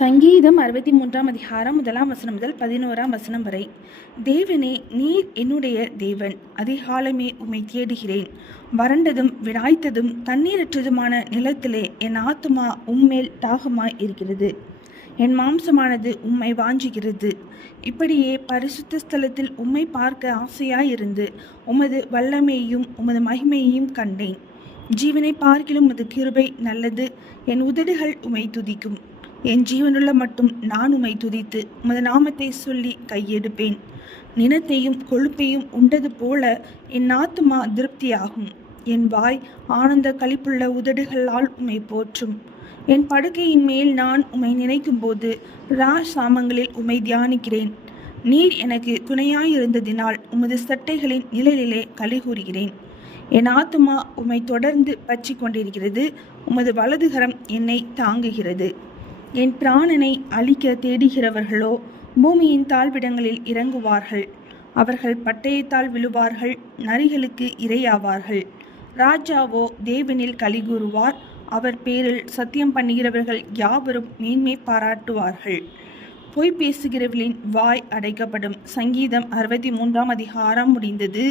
சங்கீதம் 63 அதிகாரம் 1 முதல் 11 வரை. தேவனே, நீர் என்னுடைய தேவன். அதிகாலமே உம்மை தேடுகிறேன். வறண்டதும் விடாய்த்ததும் தண்ணீரற்றதுமான நிலத்திலே என் ஆத்துமா உம்மேல் தாகமாய் இருக்கிறது. என் மாம்சமானது உம்மை வாஞ்சுகிறது. இப்படியே பரிசுத்த ஸ்தலத்தில் உம்மை பார்க்க ஆசையாயிருந்து உமது வல்லமையையும் உமது மகிமையையும் கண்டேன். ஜீவனை பார்க்கிலும் உமது கிருபை நல்லது. என் உதடுகள் உம்மை துதிக்கும். என் ஜீவனுள்ள மட்டும் நான் உம்மை துதித்து உமது நாமத்தை சொல்லி கையெடுப்பேன். நினத்தையும் கொழுப்பையும் உண்டது போல என் ஆத்துமா திருப்தியாகும். என் வாய் ஆனந்த களிப்புள்ள உதடுகளால் உம்மை போற்றும். என் படுக்கையின் மேல் நான் உம்மை நினைக்கும் போது சாமங்களில் உம்மை தியானிக்கிறேன். நீர் எனக்கு துணையாயிருந்ததினால் உமது சட்டைகளின் நிழலிலே களிகூறுகிறேன். என் ஆத்துமா உம்மை தொடர்ந்து பற்றி கொண்டிருக்கிறது. உமது வலதுகரம் என்னை தாங்குகிறது. என் பிராணனை அழிக்க தேடுகிறவர்களோ பூமியின் தாழ்விடங்களில் இறங்குவார்கள். அவர்கள் பட்டயத்தால் விழுவார்கள், நரிகளுக்கு இரையாவார்கள். ராஜாவோ தேவனில் கலிகூறுவார். அவர் பேரில் சத்தியம் பண்ணுகிறவர்கள் யாவரும் மேன்மை பாராட்டுவார்கள். பொய் பேசுகிறவர்களின் வாய் அடைக்கப்படும். சங்கீதம் 63 அதிகாரம் முடிந்தது.